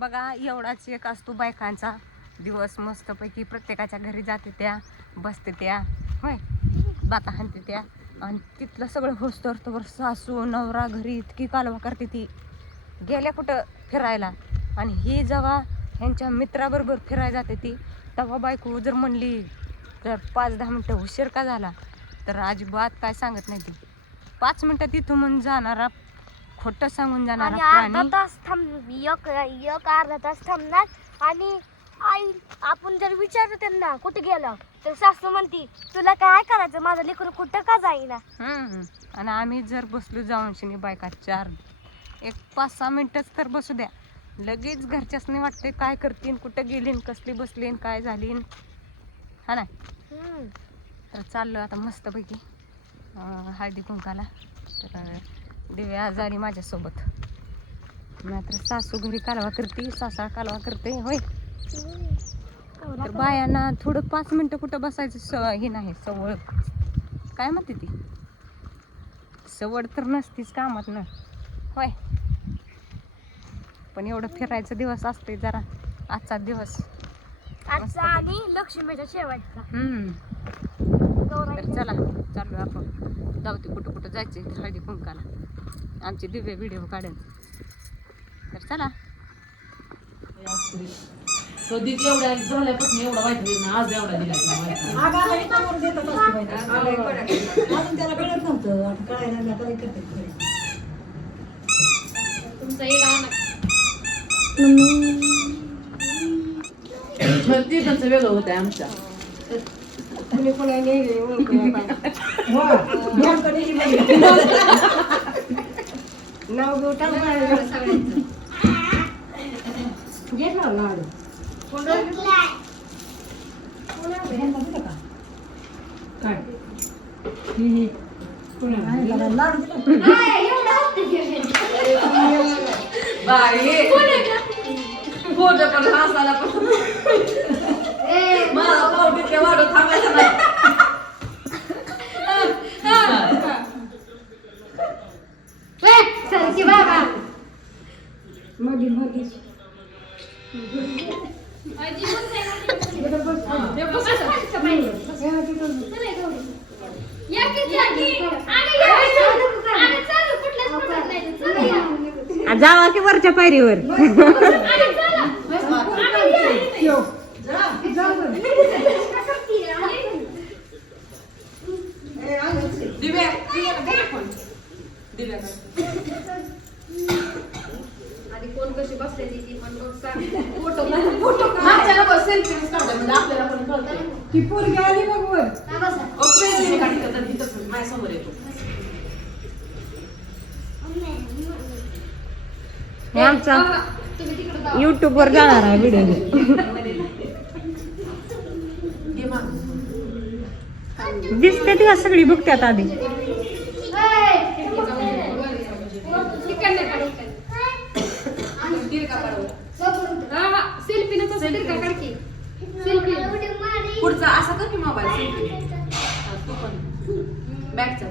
बघा एवढाच एक असतो बायकांचा दिवस, मस्तपैकी प्रत्येकाच्या घरी जाते त्या, बसते त्या, होय बाता हाणते त्या, आणि तिथलं सगळं होस्तर तर सासू नवरा घरी इतकी कालवा करते ती, गेल्या कुठं फिरायला. आणि ही जेव्हा ह्यांच्या मित्राबरोबर फिरायला जाते ती, तेव्हा बायको जर म्हणली तर 5-10 मिनटं उशीर का झाला तर अजिबात काय सांगत नाही ती. 5 मिनटं तिथून म्हणून जाणारा, खोटं सांगून जाणारा प्राणी. अर्धा तास अर्धा तास थांबणार. आणि आई आपण जर विचारतो त्यांना कुठे गेला तर सासू म्हणती तुला काय करायचं, माझं लेकरू कुठं का जाईना. आणि आम्ही जर बसलो जाऊन शिनी बायका 5-6 मिनटच तर बसू द्या, लगेच घरच्यासनी वाटते काय करतीन, कुठं गेलीन, कसली बसलीन, काय झालीन, हा ना. तर चाललो आता मस्तपैकी हळदी कुंकाला. तर दिव्या झाली माझ्यासोबत, नाहीतर सासू घरी कालवा करते, सासरा कालवा करते, होय. तर बायांना थोडं 5 मिनटं कुठं बसायचं हे नाही, सवड काय म्हणते ती, सवड तर नसतीच कामात ना, होय. पण एवढं फिरायचा दिवस असते जरा, आजचा दिवस आजचा आणि लक्ष्मीच्या शेवटचा. तर चला चालू आपण, जाऊ ते कुठं कुठं जायचे हळदी कुंकाला, आमचे दिव्य व्हिडिओ काढेल. तर चला. कधी एवढ्या झाल्यापासून एवढा वाईट होईल ना, आज एवढा दिला त्याला कळत नव्हतं, आता कळायला लागलं तरी करते. तुमचा ती त्यांचं वेगळं होतं आमच्या. तुम्ही कोणा नाही नाव घेऊ घेतला लाडू काय खोटं पण हसायला पण मला पावटीतल्या वाढत थांबायचं नाही. मधी मधी जावा की वरच्या पायरीवर. आधी कोण कशी बसलेली ती पण बघ सांग. फोटो मागच्या नको सेल्फी काढलं म्हणजे आपल्याला पण कळतं. ती पोरगी आली बघ वर. सेल्फी काढलं तर तिथं माझ्या समोर येतो. हे आमचा YouTube वर जाणार आहे व्हिडिओ. दिसते ती सगळी बघतात आधी. पुढचा असा कर की मोबाईल सेल्फी. तू पण बॅकचा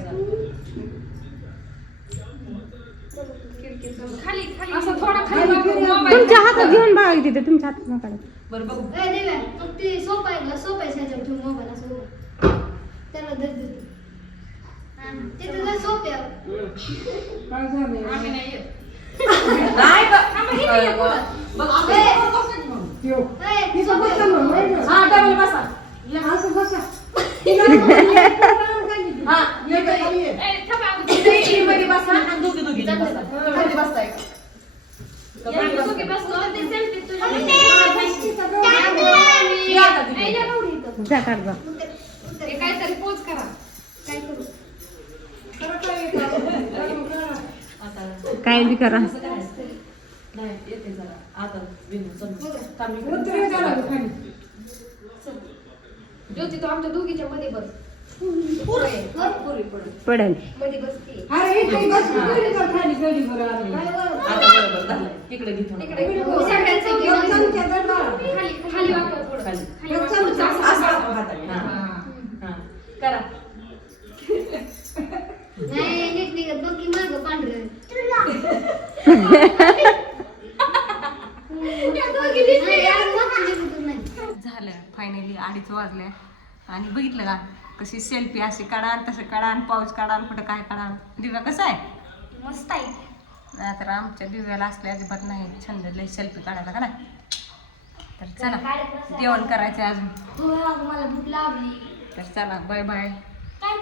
तुमच्या हातात घेऊन बघा तिथे, तुमच्या हातात नका. बरं बघू. काय झालं नाही बघ हा डबल बसा. असं बसा. हा मध्ये बसा आणि दोघी बसा. खाली बसताय जा काढ जा. काहीतरी पोच करा. काय करू काय बी करा. नाही येते जरा आता ज्योती तो आमच्या दोघीच्या मध्ये बस. पडेल. अरे इथे बस खाली गडी बरं आली. आता बरोबर झालं. तिकडे घे थोडं. खाली वाकव थोडं. खाली असं हाताने. हा हा करा. झालं फायनली 2:30 वाजले आणि बघितलं का कशी सेल्फी अशी काढा तसं काढा पाऊस काढा कुठं काय काढा. दिव्या कसं आहे मस्त आहे. नाही तर आमच्या दिव्याला असले अजिबात नाही छंद लय सेल्फी काढायला का नाही. तर चला जेवण करायचं अजून. मला भूक लागली. तर चला बाय बाय. काय